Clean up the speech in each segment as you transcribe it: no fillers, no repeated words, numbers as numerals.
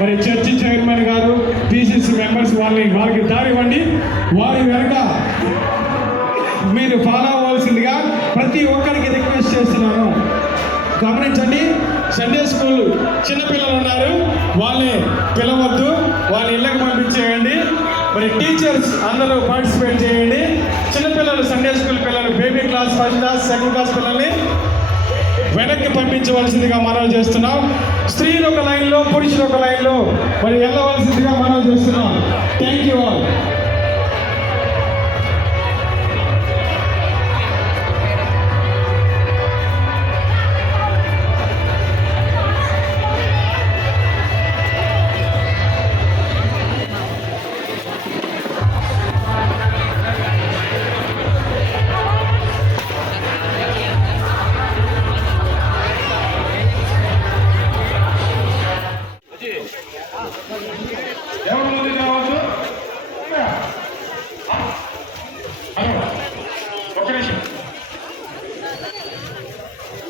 మరి church chairman గారు, PCC members వాళ్ళకి దారి ఇవ్వండి. వారి వెనక మీరు ఫాలో అవ్వాల్సిందిగా ప్రతి ఒక్కరికి రిక్వెస్ట్ చేస్తున్నాను. గమనించండి, సండే స్కూల్ చిన్నపిల్లలు ఉన్నారు, వాళ్ళని పిలవద్దు, వాళ్ళ ఇళ్ళకి పంపించేయండి. మరి టీచర్స్ అందరూ పార్టిసిపేట్ చేయండి. చిన్నపిల్లలు, సండే స్కూల్ పిల్లలు, baby class, first class, second class పిల్లల్ని వెనక్కి పంపించవలసిందిగా మనవి చేస్తున్నాం. స్త్రీలు ఒక లైన్లో, పురుషులు ఒక లైన్లో మరి వెళ్ళవలసిందిగా మనవి చేస్తున్నాం. Thank you all.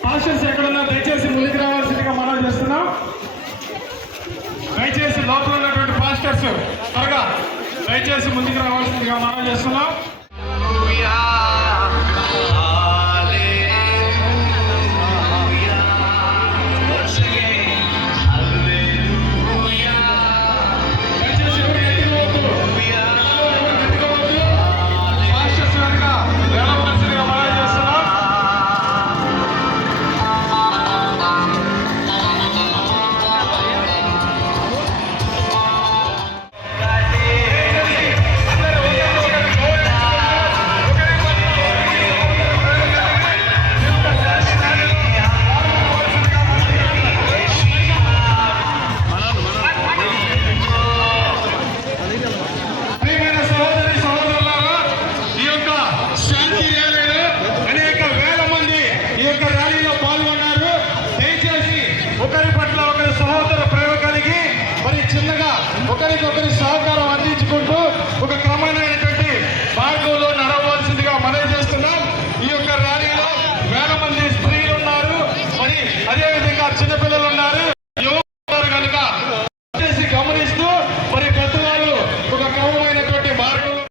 పాస్టర్స్ ఎక్కడున్నా దయచేసి ముందుకు రావాల్సిందిగా మనం చేస్తున్నాం. దయచేసి లోపల ఉన్నటువంటి పాస్టర్స్ త్వరగా దయచేసి ముందుకు రావాల్సిందిగా మనం చేస్తున్నాం. ఒకరికొకరి సహకారం అందించుకుంటూ ఒక క్రమమైనటువంటి మార్గంలో నడవలసిందిగా మనవి చేస్తున్నాం. ఈ యొక్క ర్యాలీలో వేల మంది స్త్రీలు ఉన్నారు, మరి అదేవిధంగా చిన్నపిల్లలు ఉన్నారు, యువకులు కనుక గమనిస్తూ మరి పెద్దవాళ్ళు ఒక క్రమమైనటువంటి మార్గంలో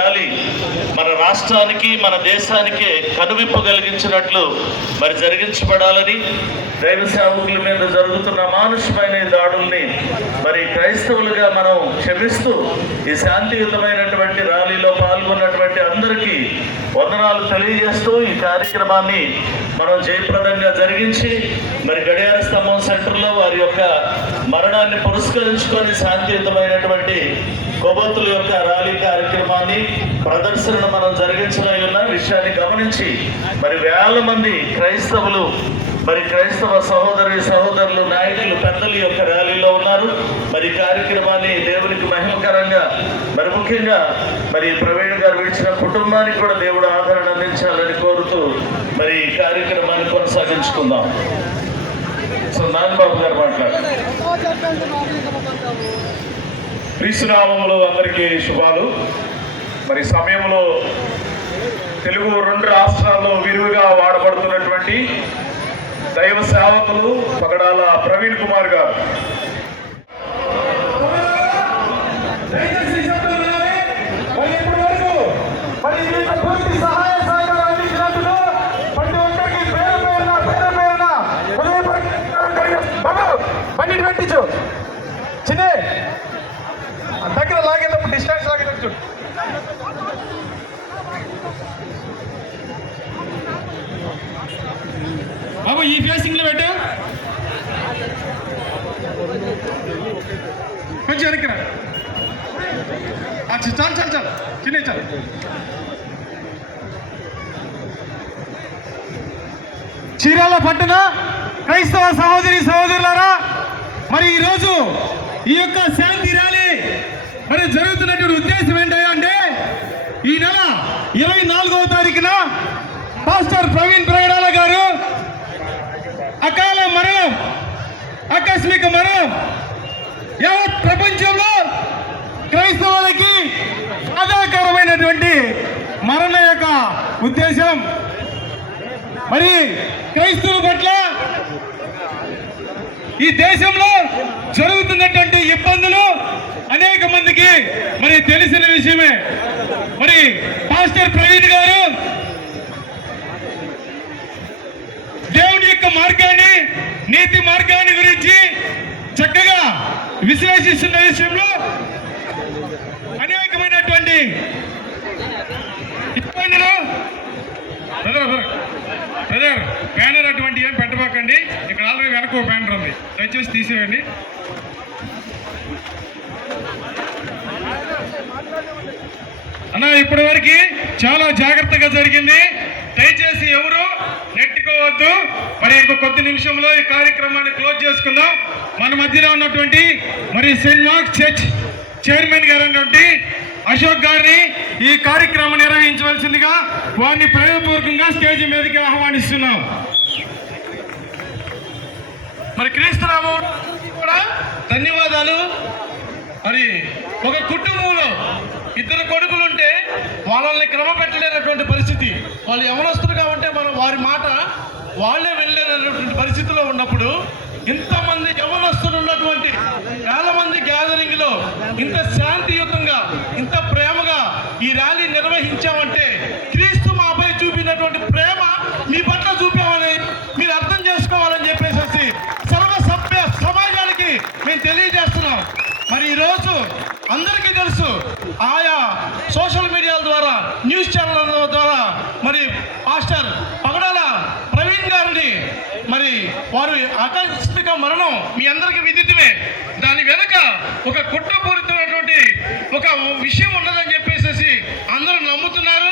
ర్యాలీ మన రాష్ట్రానికి మన దేశానికి కనువిప్పు కలిగించినట్లు మరి జరిగించబడాలని, దైవ సేవకుల మీద జరుగుతున్న అమానుషమైన దాడుల్ని మరి క్రైస్తవులుగా మనం క్షమిస్తూ ఈ శాంతియుతమైనటువంటి ర్యాలీలో పాల్గొన్నటువంటి అందరికీ వందనాలు తెలియజేస్తూ ఈ కార్యక్రమాన్ని మనం జయప్రదంగా జరిగించి మరి గడియార స్తంభం సెంటర్లో వారి యొక్క మరణాన్ని పురస్కరించుకొని శాంతియుతమైనటువంటి కొవ్వొత్తుల యొక్క ర్యాలీ కార్యక్రమాన్ని ప్రదర్శనను మనం జరిగించనున్న విషయాన్ని గమనించి మరి వేల మంది క్రైస్తవులు మరి క్రైస్తవ సహోదరులు నాయకులు పెద్దల యొక్క ర్యాలీలో ఉన్నారు. మరి కార్యక్రమాన్ని దేవునికి మహిమకరంగా మరి ముఖ్యంగా మరి ప్రవీణ్ గారు విడిచిన కుటుంబానికి కూడా దేవుడు ఆదరణ అందించాలని కోరుతూ మరి ఈ కార్యక్రమాన్ని కొనసాగించుకుందాం. సో నాన్నబాబు గారు మాట్లాడారు. క్రీస్తునామములో అందరికీ శుభాలు. మరి సమయంలో తెలుగు 2 రాష్ట్రాల్లో విరివిగా వాడబడుతున్నటువంటి దైవ సేవకులు పగడాల ప్రవీణ్ కుమార్ గారు చిన్న దగ్గర లాగేటప్పుడు డిస్టెన్స్ లాగేటప్పుడు చూడు. బాబు ఈ ఫేసింగ్ లో పెట్టు, కొంచెం వెనక్కిరా. చాలు చాలు చాలు చిన్న చాలు. చీరాల పట్టణ క్రైస్తవ సహోదరులారా, మరి ఈరోజు ఈ యొక్క శాంతి ర్యాలీ మరి జరుగుతున్నటువంటి ఉద్దేశం ఏంటంటే ఈ నెల 24వ తారీఖున పాస్టర్ ప్రవీణ్ ప్రగడాల గారు అకాల మరణం, ఆకస్మిక మరణం యావత్ ప్రపంచంలో క్రైస్తవులకి బాధాకరమైనటువంటి మరణ యొక్క ఉద్దేశం. మరి క్రైస్తవుల పట్ల ఈ దేశంలో జరుగుతున్నటువంటి ఇబ్బందులు అనేక మందికి మరి తెలిసిన విషయమే. మరి పాస్టర్ ప్రవీణ్ గారు దేవుని యొక్క మార్గాన్ని, నీతి మార్గాన్ని గురించి చక్కగా విశ్లేషిస్తున్న విషయంలో అనేకమైనటువంటి ఇబ్బందులు. బ్రదర్ బ్యానర్ అటువంటి ఏం పెట్టబాకండి, ఇక్కడ ఆల్రెడీ వెనక ఒక బ్యానర్ ఉంది, దయచేసి తీసేయండి. అన్న ఇప్పటి వరకు చాలా జాగ్రత్తగా జరిగింది, దయచేసి ఎవరు నెట్టుకోవద్దు. మరి ఇంకో కొద్ది నిమిషంలో ఈ కార్యక్రమాన్ని క్లోజ్ చేసుకుందాం. మన మధ్యలో ఉన్నటువంటి మరి సెయింట్ మార్క్స్ చర్చ్ చైర్మన్ గారు అన్నటువంటి అశోక్ గారిని ఈ కార్యక్రమం నిర్వహించవలసిందిగా వారిని ప్రేమపూర్వకంగా స్టేజ్ మీదకి ఆహ్వానిస్తున్నాం. మరి క్రీస్తునామం కూడా ధన్యవాదాలు. మరి ఒక కుటుంబంలో 2 కొడుకులుంటే వాళ్ళని క్రమపెట్టలేనటువంటి పరిస్థితి, వాళ్ళు యవనస్తులుగా ఉంటే మనం వారి మాట వాళ్ళే వెళ్ళలేనటువంటి పరిస్థితిలో ఉన్నప్పుడు ఇంతమంది యవనస్తులు ఉన్నటువంటి వేల మంది గ్యాదరింగ్ లో ఇంత శాంతియుతంగా ఇంత ప్రేమగా ఈ ర్యాలీ నిర్వహించామంటే క్రీస్తు మాపై చూపినటువంటి ప్రేమ మీ పట్ల చూపామని మీరు అర్థం చేసుకోవాలని చెప్పేసి సర్వసభ్య సమాజానికి మేము తెలియజేస్తున్నాం. మరి ఈరోజు అందరికీ తెలుసు, ఆయా సోషల్ మీడియాల ద్వారా, న్యూస్ ఛానళ్ళ ద్వారా మరి పాస్టర్ పగడాల ప్రవీణ్ గారిని మరి వారు ఆకస్మిక మరణం మీ అందరికీ విదితమే. దాని వెనుక ఒక కుట్రపూరితమైనటువంటి ఒక విషయం ఉన్నదని చెప్పేసి అందరూ నమ్ముతున్నారు.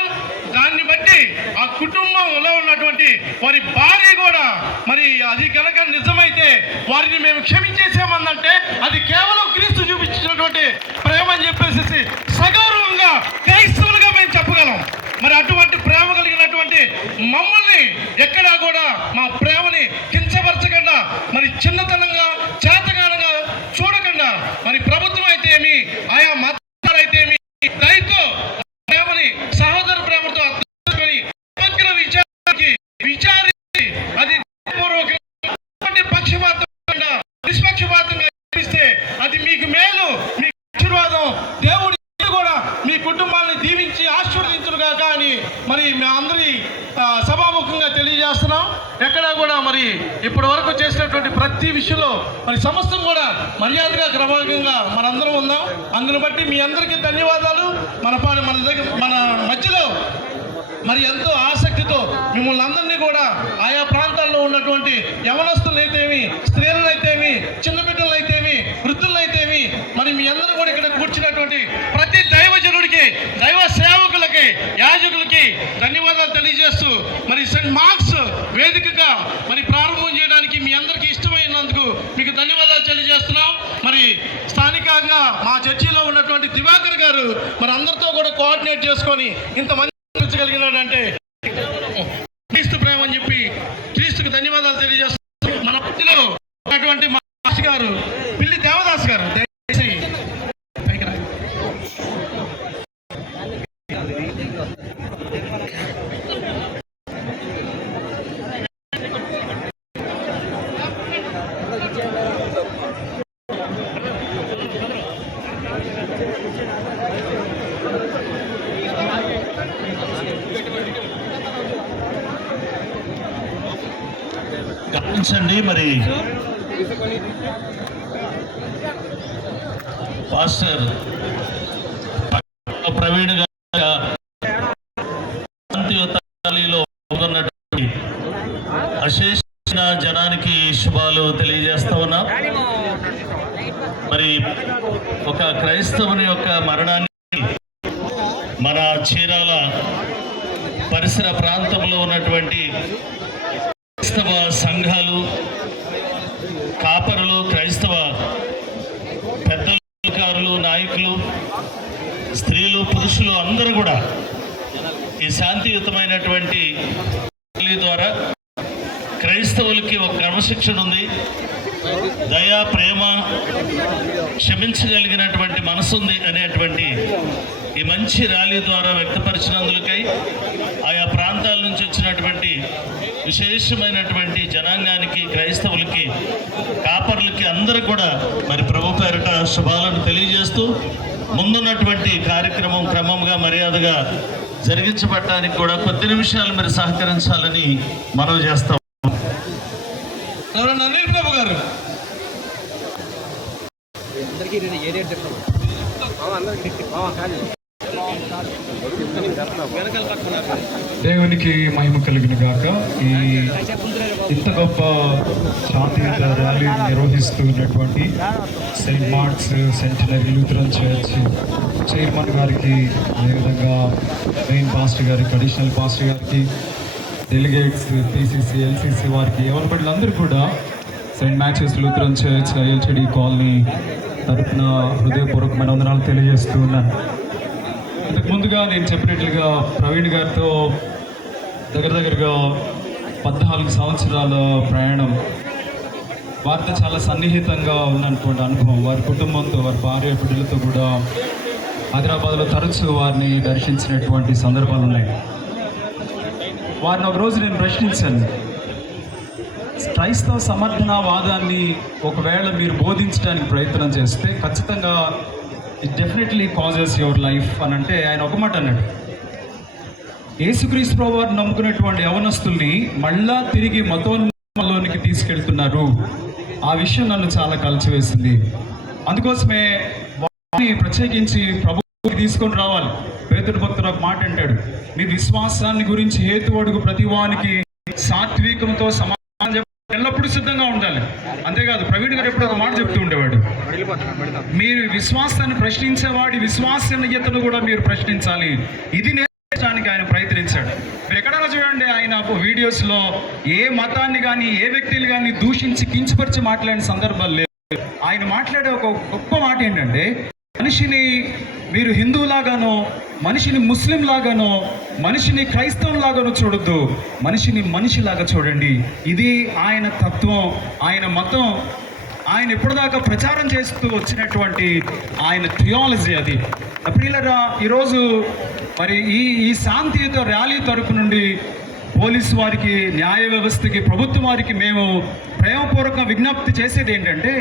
దాన్ని బట్టి ఆ కుటుంబంలో ఉన్నటువంటి వారి భార్య కూడా మరి అది కనుక నిజమైతే వారిని మేము క్షమించేసామందంటే అది కేవలం క్రీస్తు చూపించినటువంటి ప్రేమ అని చెప్పేసి సగౌరవంగా క్రైస్తవులుగా మేము చెప్పగలం. మరి అటువంటి ప్రేమ కలిగినటువంటి మమ్మల్ని ఎక్కడా కూడా మా ప్రేమని కించపరచకుండా, మరి చిన్నతనంగా చేతగానంగా చూడకుండా, మరి ప్రభుత్వం అయితే ఏమి, ఆయా మతాలు అయితే ఏమి, దయతో ప్రేమని సహోదర ప్రేమతో సమగ్ర విచారానికి విచారించి అది పక్షపాతంగా నిష్పక్షపాతంగా చూపిస్తే అది మీకు మేలు, మీకు ఆశీర్వాదం. దేవుడు కూడా మీ కుటుంబాన్ని దీవించి మరి మేమందరి సభాముఖంగా తెలియజేస్తున్నాం. ఎక్కడా కూడా మరి ఇప్పటి వరకు చేసినటువంటి ప్రతి విషయంలో మరి సమస్తం కూడా మర్యాదగా క్రమంగా మనందరం ఉందాం. అందును బట్టి మీ అందరికీ ధన్యవాదాలు. మన మధ్యలో మరి ఎంతో ఆసక్తితో మిమ్మల్ని అందరినీ కూడా ఆయా ప్రాంతాల్లో ఉన్నటువంటి యవనస్తులైతేమి, స్త్రీలనైతేమి, చిన్న బిడ్డలైతేమి, వృద్ధులైతేమి, మరి మీ అందరూ కూడా ఇక్కడ కూర్చున్నటువంటి ప్రతి దైవజనుడికి, దైవ సేవకులకి, యాజకులకి ధన్యవాదాలు తెలియజేస్తూ మరి సెయింట్ మార్క్స్ వేదికగా మరి ప్రారంభం చేయడానికి మీ అందరికీ ఇష్టమైనందుకు మీకు ధన్యవాదాలు తెలియజేస్తున్నాం. మరి స్థానికంగా మా చర్చిలో ఉన్నటువంటి దివాకర్ గారు మరి అందరితో కూడా కోఆర్డినేట్ చేసుకొని ఇంతమంది కలిగినాడంటే క్రీస్తు ప్రేమ అని చెప్పి క్రీస్తుకు ధన్యవాదాలు తెలియజేస్తూ మన మధ్యలో ఉన్నటువంటి మా మాస్టర్ గారు పిల్లి దేవదాస్ గారు గమనించండి. మరి పాస్టర్ ప్రవీణ్ గారిలో ఉన్నటువంటి అశేష జనానికి శుభాలు తెలియజేస్తా ఉన్నా. మరి ఒక క్రైస్తవుని యొక్క మరణాన్ని మన చీరాల పరిసర ప్రాంతంలో ఉన్నటువంటి క్రైస్తవ సంఘాలు, కాపరులు, క్రైస్తవ పెద్దలు, అధికారులు, నాయకులు, స్త్రీలు, పురుషులు అందరూ కూడా ఈ శాంతియుతమైనటువంటి ద్వారా క్రైస్తవులకి ఒక క్రమశిక్షణ ఉంది, దయా, ప్రేమ, క్షమించగలిగినటువంటి మనసుంది అనేటువంటి ఈ మంచి ర్యాలీ ద్వారా వ్యక్తపరిచినందుకై ఆయా ప్రాంతాల నుంచి వచ్చినటువంటి విశేషమైనటువంటి జనాంగానికి, క్రైస్తవులకి, కాపర్లకి అందరూ కూడా మరి ప్రభు పేరిట శుభాలను తెలియజేస్తూ ముందున్నటువంటి కార్యక్రమం క్రమంగా మర్యాదగా జరిగించబడటానికి కూడా కొద్ది నిమిషాలు మీరు సహకరించాలని మనవి చేస్తాం. అనిల్ ప్రభు గారు దేవునికి మహిమ కలిగిన గాక. ఈ ఇంత గొప్ప శాంతియుత ర్యాలీ నిర్వహిస్తున్నటువంటి Saint marks centenary Lutheran church chairman గారికి, అదేవిధంగా మెయిన్ పాస్టర్ గారికి, అడిషనల్ పాస్టర్ గారికి, డెలిగేట్స్, పిసిసి, ఎల్సిసి వారికి, ఎవరి బిడ్డలందరూ కూడా సెయింట్ మ్యాక్సెస్ లూథరన్ చర్చ్ ఐఎల్సిడి కాలనీ తరఫున హృదయపూర్వకమైన వందనాలు తెలియజేస్తూ ఉన్నాను. ఇంతకు ముందుగా నేను చెప్పినట్లుగా ప్రవీణ్ గారితో దగ్గరగా 14 సంవత్సరాల ప్రయాణం, వారితో చాలా సన్నిహితంగా ఉన్నటువంటి అనుభవం, వారి కుటుంబంతో, వారి భార్య బిడ్డలతో కూడా హైదరాబాద్లో తరచూ వారిని దర్శించినటువంటి సందర్భాలు ఉన్నాయి. వారిని ఒకరోజు నేను ప్రశ్నించాను, క్రైస్తవ సమర్థనవాదాన్ని ఒకవేళ మీరు బోధించడానికి ప్రయత్నం చేస్తే ఖచ్చితంగా it definitely causes your life అని అంటే ఆయన ఒక మాట అన్నాడు, యేసుక్రీస్తు ప్రభువుని నమ్ముకునేటువంటి యవనస్తుల్ని మళ్ళా తిరిగి మతోన్మాదంలోనికి తీసుకెళ్తున్నారు. ఆ విషయం నన్ను చాలా కలిచివేసింది. అందుకోసమే వారిని ప్రత్యేకించి ప్రభువుకి తీసుకొని రావాలి. పేతురు భక్తుడు ఒక మాట అంటాడు, మీ విశ్వాసాన్ని గురించి హేతు అడుగు ప్రతివానికి సాత్వికంతో సమాధానం ఎల్లప్పుడూ సిద్ధంగా ఉండాలి. అంతేకాదు, ప్రవీణ్ గారు ఎప్పుడు ఒక మాట చెప్తూ ఉండేవాడు, మీరు విశ్వాసాన్ని ప్రశ్నించేవాడి విశ్వసనీయతను కూడా మీరు ప్రశ్నించాలి. ఇది నేర్పించడానికి ఆయన ప్రయత్నించాడు. మీరు ఎక్కడైనా చూడండి, ఆయన వీడియోస్లో ఏ మతాన్ని కానీ ఏ వ్యక్తిని కానీ దూషించి కించపరిచి మాట్లాడిన సందర్భాలు లేవు. ఆయన మాట్లాడే ఒక గొప్ప మాట ఏంటంటే, మనిషిని మీరు హిందువులాగానో, మనిషిని ముస్లిం లాగానో, మనిషిని క్రైస్తవులాగానో చూడొద్దు, మనిషిని మనిషిలాగా చూడండి. ఇది ఆయన తత్వం, ఆయన మతం, ఆయన ఇప్పటిదాకా ప్రచారం చేస్తూ వచ్చినటువంటి ఆయన థియాలజీ అది. ప్రియులరా, ఈరోజు మరి ఈ శాంతియుత ర్యాలీ తరపు నుండి పోలీసు వారికి, న్యాయ వ్యవస్థకి, ప్రభుత్వం వారికి మేము ప్రేమపూర్వక విజ్ఞప్తి చేసేది ఏంటంటే,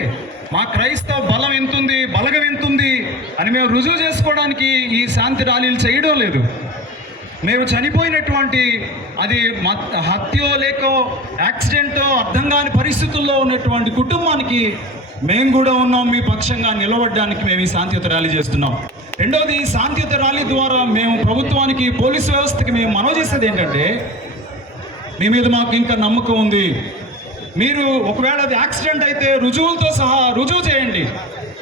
మా క్రైస్తవ బలం ఎంతుంది, బలగం ఎంతుంది అని మేము రుజువు చేసుకోవడానికి ఈ శాంతి ర్యాలీలు చేయడం లేదు. మేము చనిపోయినటువంటి అది హత్యో లేకో యాక్సిడెంటో అర్థం కాని పరిస్థితుల్లో ఉన్నటువంటి కుటుంబానికి మేము కూడా ఉన్నాం, మీ పక్షంగా నిలబడడానికి మేము ఈ శాంతియుత ర్యాలీ చేస్తున్నాం. రెండవది, ఈ శాంతియుత ర్యాలీ ద్వారా మేము ప్రభుత్వానికి, పోలీసు వ్యవస్థకి మేము మనవి చేసేది ఏంటంటే, మీ మీద మాకు ఇంకా నమ్మకం ఉంది. మీరు ఒకవేళ అది యాక్సిడెంట్ అయితే రుజువులతో సహా రుజువు చేయండి,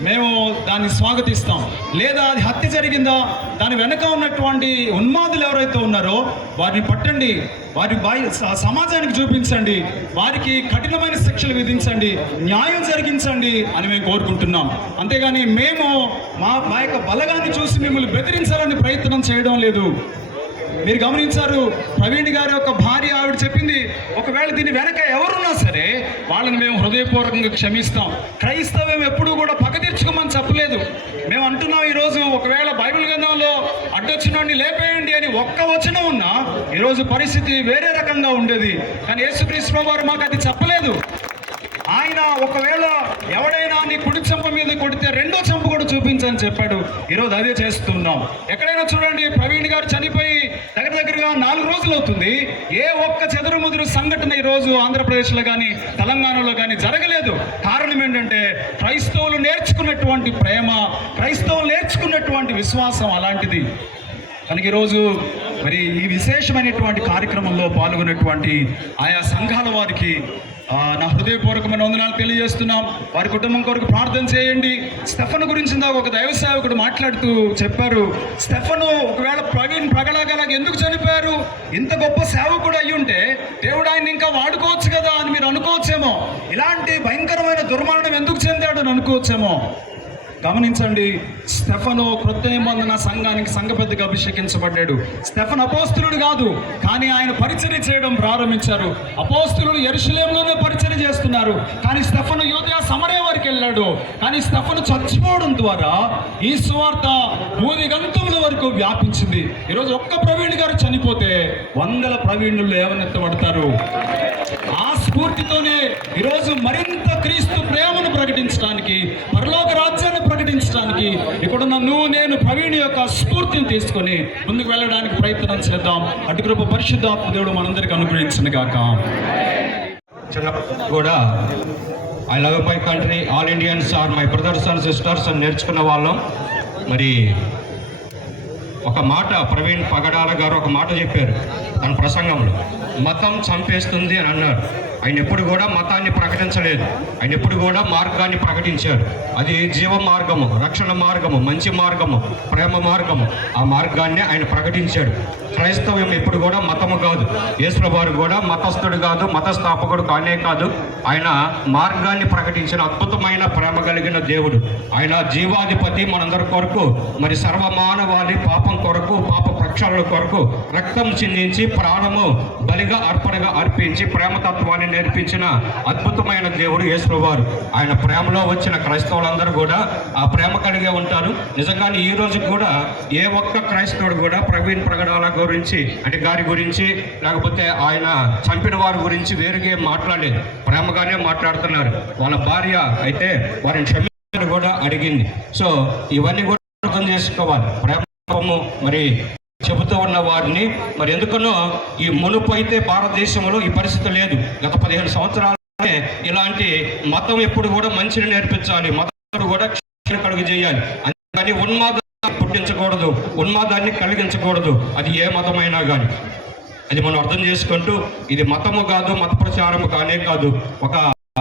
మేము దాన్ని స్వాగతిస్తాం. లేదా అది హత్య జరిగిందా, దాని వెనక ఉన్నటువంటి ఉన్మాదులు ఎవరైతే ఉన్నారో వారిని పట్టండి, వారి సమాజానికి చూపించండి, వారికి కఠినమైన శిక్షలు విధించండి, న్యాయం జరిగించండి అని మేము కోరుకుంటున్నాం. అంతేగాని మేము మా యొక్క బలగాన్ని చూసి మిమ్మల్ని బెదిరించాలని ప్రయత్నం చేయడం లేదు. మీరు గమనించారు, ప్రవీణ్ గారి యొక్క భార్య ఆవిడ చెప్పింది, ఒకవేళ దీని వెనక ఎవరున్నా సరే వాళ్ళని మేము హృదయపూర్వకంగా క్షమిస్తాం. క్రైస్తవం ఎప్పుడూ కూడా పగ తీర్చుకోమని చెప్పలేదు. మేము అంటున్నాం ఈరోజు, ఒకవేళ బైబిల్ గ్రంథంలో అడ్డొచ్చినోడిని లేపేయండి అని ఒక్క వచనం ఉన్నా ఈరోజు పరిస్థితి వేరే రకంగా ఉండేది. కానీ యేసుక్రీస్తు వారు మాకు అది చెప్పలేదు. ఆయన ఒకవేళ ఎవడైనా నీ కుడి చెంప మీద కొడితే రెండో చెంప కూడా చూపించని చెప్పాడు. ఈరోజు అదే చేస్తున్నాం. ఎక్కడైనా చూడండి, ప్రవీణ్ గారు చనిపోయి దగ్గరగా 4 రోజులు అవుతుంది. ఏ ఒక్క చెదురుముదురు సంఘటన ఈరోజు ఆంధ్రప్రదేశ్లో కానీ తెలంగాణలో కానీ జరగలేదు. కారణం ఏంటంటే, క్రైస్తవులు నేర్చుకున్నటువంటి ప్రేమ, క్రైస్తవులు నేర్చుకున్నటువంటి విశ్వాసం అలాంటిది. కనుక ఈరోజు మరి ఈ విశేషమైనటువంటి కార్యక్రమంలో పాల్గొన్నటువంటి ఆయా సంఘాల వారికి నా హృదయపూర్వకమైన వందనాలు తెలియజేస్తున్నాం. వారి కుటుంబం కొరకు ప్రార్థన చేయండి. స్టెఫన్ గురించి ఒక దైవ సేవకుడు మాట్లాడుతూ చెప్పారు, స్టెఫను ఒకవేళ ప్రవీణ్ పగలగలగా ఎందుకు చనిపోయారు? ఇంత గొప్ప సేవకుడు అయ్యి ఉంటే దేవుడు ఆయన ఇంకా వాడుకోవచ్చు కదా అని మీరు అనుకోవచ్చేమో. ఇలాంటి భయంకరమైన దుర్మరణం ఎందుకు చెందాడు అని అనుకోవచ్చేమో. గమనించండి, స్టెఫను క్రొత్త నిబంధన సంఘానికి సంఘ పెద్దగా అభిషేకించబడ్డాడు. స్టెఫన్ అపోస్తులుడు కాదు, కానీ ఆయన పరిచర్య చేయడం ప్రారంభించారు. అపోస్తులుడు యెరూషలేములోనే పరిచర్య చేస్తున్నారు, కానీ స్టెఫను యూదయ సమరయ వరకు వెళ్ళాడు. కానీ స్టెఫను చచ్చిపోవడం ద్వారా ఈ సువార్త భూదిగంతముల వరకు వ్యాపించింది. ఈరోజు ఒక్క ప్రవీణ్ గారు చనిపోతే 100 ప్రవీణులు లేవనెత్తబడతారు. ఆ స్ఫూర్తితోనే ఈరోజు మరింత క్రీస్తు ప్రేమను ప్రకటించడానికి, పరలోక రాజ్యాన్ని ప్రకటించడానికి ఇక్కడున్న నేను ప్రవీణ్ యొక్క స్ఫూర్తిని తీసుకొని ముందుకు వెళ్ళడానికి ప్రయత్నం చేద్దాం. అటు కృప పరిశుద్ధాత్మ దేవుడు మనందరికీ అనుగ్రహించిన గాక. కూడా I love my country, all Indians are my brothers and sisters అని నేర్చుకున్న వాళ్ళం. మరి ఒక మాట ప్రవీణ్ పగడాల గారు ఒక మాట చెప్పారు తన ప్రసంగంలో, మతం చంపేస్తుంది అని అన్నారు. ఆయన ఎప్పుడు కూడా మతాన్ని ప్రకటించలేదు, ఆయన ఎప్పుడు కూడా మార్గాన్ని ప్రకటించారు. అది జీవ మార్గము, రక్షణ మార్గము, మంచి మార్గము, ప్రేమ మార్గము. ఆ మార్గాన్ని ఆయన ప్రకటించాడు. క్రైస్తవ్యం ఎప్పుడు కూడా మతము కాదు. యేసు వారు కూడా మతస్థుడు కాదు, మతస్థాపకుడు కానే కాదు. ఆయన మార్గాన్ని ప్రకటించిన అద్భుతమైన ప్రేమ కలిగిన దేవుడు. ఆయన జీవాధిపతి. మనందరి కొరకు, మరి సర్వమానవాళి పాపం కొరకు, పాప ప్రక్షాళన కొరకు రక్తం చిందించి ప్రాణము బలిగా అర్పణగా అర్పించి ప్రేమతత్వాన్ని నేర్పించిన అద్భుతమైన దేవుడు యేసు వారు. ఆయన ప్రేమలో వచ్చిన క్రైస్తవులందరూ కూడా ఆ ప్రేమ కలిగే ఉంటారు. నిజంగానే ఈ రోజు కూడా ఏ ఒక్క క్రైస్తవుడు కూడా ప్రవీణ్ పగడాల గురించి అంటే గారి గురించి, లేకపోతే ఆయన చంపిన వారి గురించి వేరుగా మాట్లాడలేదు, ప్రేమగానే మాట్లాడుతున్నారు. వాళ్ళ భార్య అయితే వారిని క్షమించని కూడా అడిగింది. సో ఇవన్నీ కూడా అర్థం చేసుకోవాలి. ప్రేమము మరి చెబుతూ ఉన్న వారిని మరి ఎందుకనో ఈ మునుపు అయితే భారతదేశంలో ఈ పరిస్థితి లేదు. గత 15 సంవత్సరాలనే ఇలాంటి మతం ఎప్పుడు కూడా మంచిని నేర్పించాలి, మతం కూడా కలుగు చేయాలి. అందుకని ఉన్మాదాన్ని పుట్టించకూడదు, ఉన్మాదాన్ని కలిగించకూడదు. అది ఏ మతమైనా కానీ అది మనం అర్థం చేసుకుంటూ, ఇది మతము కాదు, మత ప్రచారము కానే కాదు, ఒక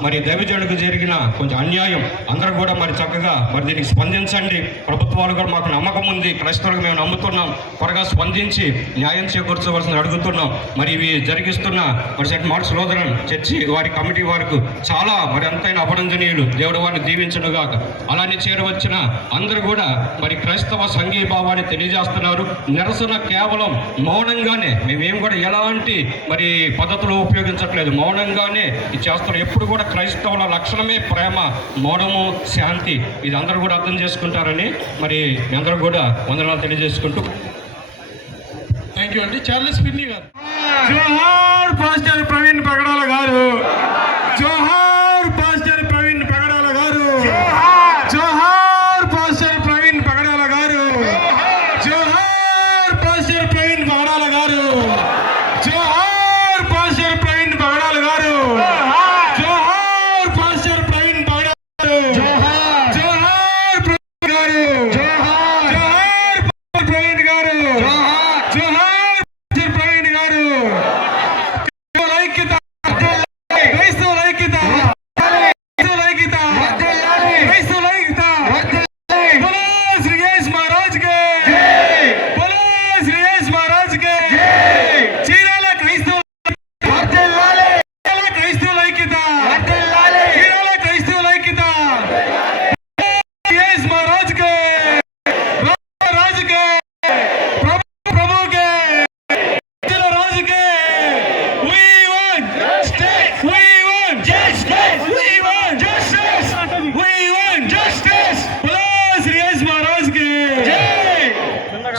మరి దైవజనుడికి జరిగిన కొంచెం అన్యాయం. అందరూ కూడా మరి చక్కగా మరి దీనికి స్పందించండి. ప్రభుత్వాలు కూడా మాకు నమ్మకం ఉంది, క్రైస్తవులకు మేము నమ్ముతున్నాం, త్వరగా స్పందించి న్యాయం చేకూర్చవలసింది అడుగుతున్నాం. మరి ఇవి జరిగిస్తున్న మరి సెంట్ మార్క్స్ లూథరన్ చర్చి వారి కమిటీ వారికి చాలా మరి ఎంతైనా అభినందనీయులు. దేవుడు వారిని దీవించునుగాక. అలానే చేరవచ్చిన అందరూ కూడా మరి క్రైస్తవ సంఘీభావాన్ని తెలియజేస్తున్నారు. నిరసన కేవలం మౌనంగానే, మేమేం కూడా ఎలాంటి మరి పద్ధతులు ఉపయోగించట్లేదు, మౌనంగానే ఇది చేస్తున్నాం. ఎప్పుడు కూడా క్రైస్తవుల లక్షణమే ప్రేమ, మౌనము, శాంతి. ఇది అందరూ కూడా అర్థం చేసుకుంటారని మరి అందరూ కూడా వందనాలు తెలియజేసుకుంటూ థ్యాంక్ యూ అండి. చార్లెస్ పిన్ని గారు. జోహార్ పాస్టర్ ప్రవీణ్ పగడాల గారు, జోహార్ పాస్టర్ ప్రవీణ్ పగడాల గారు, జోహార్ పాస్టర్ ప్రవీణ్ పగడాల గారు, జోహార్ పాస్టర్ ప్రవీణ్ పగడాల గారు.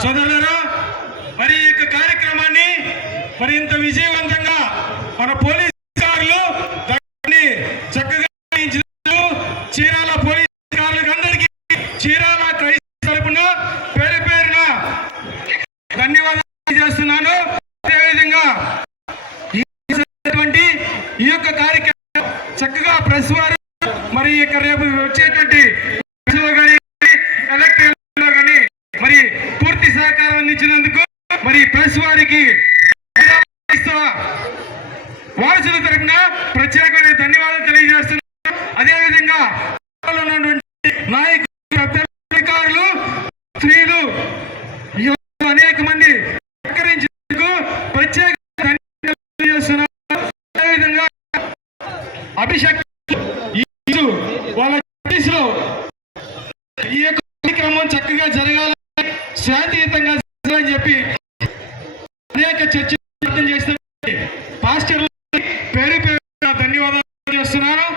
సోదరులారా, మరి ఈ యొక్క కార్యక్రమాన్ని మరి ఇంత విజయవంతంగా మన పోలీస్ అధికారులు దాన్ని చక్కగా నిర్వహించినందుకు చీరాల పోలీస్ అధికారులకు అందరికీ చీరాల క్రైస్తవ తరపున పేరు పేరున ధన్యవాదాలు చేస్తున్నాను. అదేవిధంగా ఈ యొక్క కార్యక్రమం చక్కగా ప్రెస్ వారు మరి ఈ యొక్క రేపు వచ్చేటువంటి ఎలక్ట్రికల్ కానీ మరి పూర్తి సహకారం అందించినందుకు మరి ప్రెస్ వారికి వారసుల తరఫున ప్రత్యేకమైన ధన్యవాదాలు తెలియజేస్తున్నాను. అదేవిధంగా నాయకులు, అధికారులు, స్త్రీలు అనేక మంది సహకరించేందుకు ప్రత్యేక ధన్యవాదాలు తెలియజేస్తున్నాను. అదేవిధంగా అభిషేక్ వాళ్ళ లో ఈ యొక్క కార్యక్రమం చక్కగా జరగాలని, శాంతియుతంగా జరగాలని చెప్పి అనేక చర్చలు చేస్తున్న పాస్టర్ పేరు పేరు ధన్యవాదాలు చేస్తున్నాను.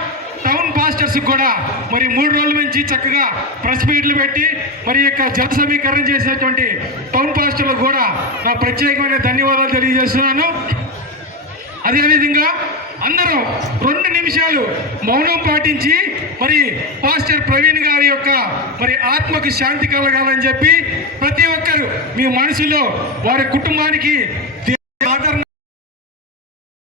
టౌన్ పాస్టర్స్ కూడా మరి 3 రోజుల నుంచి చక్కగా ప్రెస్ మీట్లు పెట్టి మరి యొక్క జన సమీకరణ చేసేటువంటి టౌన్ పాస్టర్లకు కూడా నా ప్రత్యేకమైన ధన్యవాదాలు తెలియజేస్తున్నాను. అదేవిధంగా అందరూ 2 నిమిషాలు మౌనం పాటించి మరి పాస్టర్ ప్రవీణ్ గారి యొక్క మరి ఆత్మకు శాంతి కలగాలని చెప్పి ప్రతి ఒక్కరు మీ మనసులో వారి కుటుంబానికి